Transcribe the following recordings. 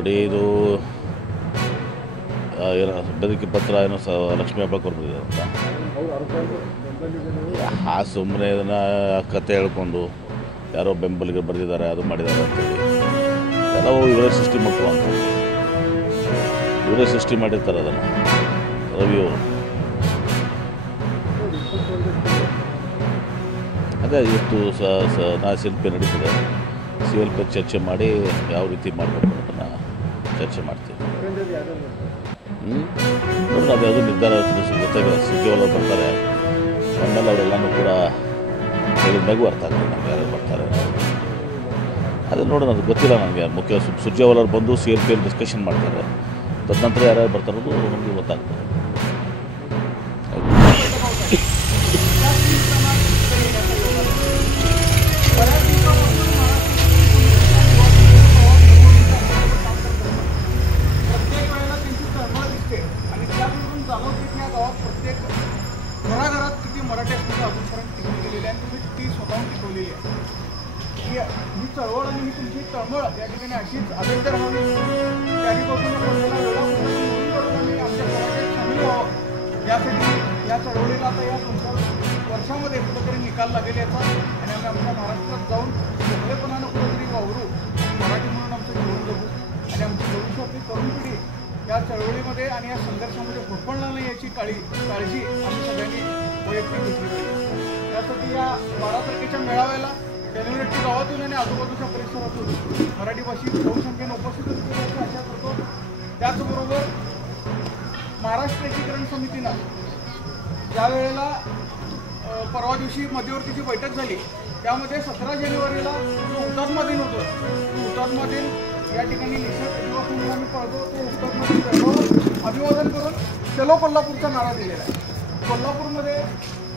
ನೋಡಿ ಇದು ಏನೋ ಬೆದರಿಕೆ ಪತ್ರ ಏನೋ ಲಕ್ಷ್ಮೀ ಹಬ್ಬಕ್ಕೆ ಬರ್ಬಿಟ್ಟಿದೆ ಅಂತ ಸುಮ್ಮನೆ ಇದನ್ನು ಕತೆ ಹೇಳ್ಕೊಂಡು ಯಾರೋ ಬೆಂಬಲಿಗೆ ಬರೆದಿದ್ದಾರೆ ಅದು ಮಾಡಿದ್ದಾರೆ ಅಂತೇಳಿ ಎಲ್ಲವೂ ಇವರೇ ಸೃಷ್ಟಿ ಮಾಡ್ಕೊಳ್ಳೋ ಇವರೇ ಸೃಷ್ಟಿ ಮಾಡಿರ್ತಾರೆ ಅದನ್ನು ರವಿಯವರು. ಅದೇ ಇವತ್ತು CLP ನಡೀತದೆ. CLP ಚರ್ಚೆ ಮಾಡಿ ಯಾವ ರೀತಿ ಮಾಡಬೇಕು ಅದನ್ನು ಚರ್ಚೆ ಮಾಡ್ತೀವಿ. ನೋಡೋಣ, ಅದು ಯಾವುದು ನಿರ್ಧಾರ ಗೊತ್ತಾಗಿಲ್ಲ. ಸುರ್ಜೇವಾಲ ಬರ್ತಾರೆ, ಆಮೇಲೆ ಅವರೆಲ್ಲನೂ ಕೂಡ ಹೇಳಿದ್ಮೇಗೂ ಅರ್ಥ ಆಗ್ತದೆ ನಮ್ಗೆ ಯಾರು ಬರ್ತಾರೆ. ಅದೇ ನೋಡೋಣ, ಅದು ಗೊತ್ತಿಲ್ಲ ನನಗೆ. ಮುಖ್ಯ ಸುರ್ಜೇವಾಲ ಬಂದು CLP ಡಿಸ್ಕಷನ್ ಮಾಡ್ತಾರೆ, ತದನಂತರ ಯಾರ್ಯಾರು ಬರ್ತಾರೋದು ನಮಗೆ ಗೊತ್ತಾಗ್ತದೆ. प्रत्येक घराघरात किती मराठी असण्याचं अजूनपर्यंत टिकून गेलेली आहे आणि तुम्ही ती स्वतःहून टिकवलेली आहे. ही चळवळ आणि ही तुमची तळमळ या ठिकाणी अशीच अभ्यंतर व्हावी, त्याने बघून बोललेला वेळा म्हणून करून आम्ही आमच्या मराठीत सामील व्हावं यासाठी या चळवळीला आता या 5 वर्षामध्ये कुठेतरी निकाल लागेल याचा. आणि आम्ही आमच्या महाराष्ट्रात जाऊन मोकळेपणानं कुठेतरी वावरू, मराठी म्हणून आमचं जीवन जगू आणि आमची भविष्यातली तरुण पिढी या चळवळीमध्ये आणि या संघर्षामध्ये घोळपणार नाही याची काळजी आम्ही सगळ्यांनी वैयक्तिक घेतली पाहिजे. त्यासाठी या 12 तारखेच्या मेळाव्याला डेलिव्हरेटची गावातून आणि आजूबाजूच्या परिसरातून मराठी भाषिक बहुसंख्येने उपस्थित असल्याची आशा करतो. त्याचबरोबर महाराष्ट्र एकीकरण समितीनं ज्या वेळेला परवा दिवशी मध्यवर्तीची बैठक झाली त्यामध्ये 17 जानेवारीला जो हुतात्मा दिन होतो, हुतात्मा दिन या ठिकाणी निषेध दिवस म्हणून आम्ही पाळतो. तो हुतात्मा दिन अभिवादन करून चलो कोल्हापूरचा नारा दिलेला आहे. कोल्हापूरमध्ये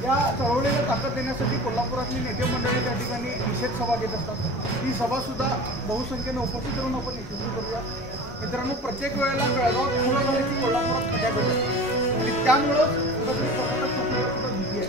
या चळवळीला ताकद देण्यासाठी कोल्हापुरातली नेते मंडळी त्या ठिकाणी निषेध सभा घेत असतात. ही सभासुद्धा बहुसंख्येनं उपस्थित राहून आपण यशस्वी करूया. मित्रांनो, प्रत्येक वेळेला बेळगावात मुलं झाली की कोल्हापुरात खड्या घडतात आणि त्यामुळं कुठंतरी कर्नाटक भीती आहे.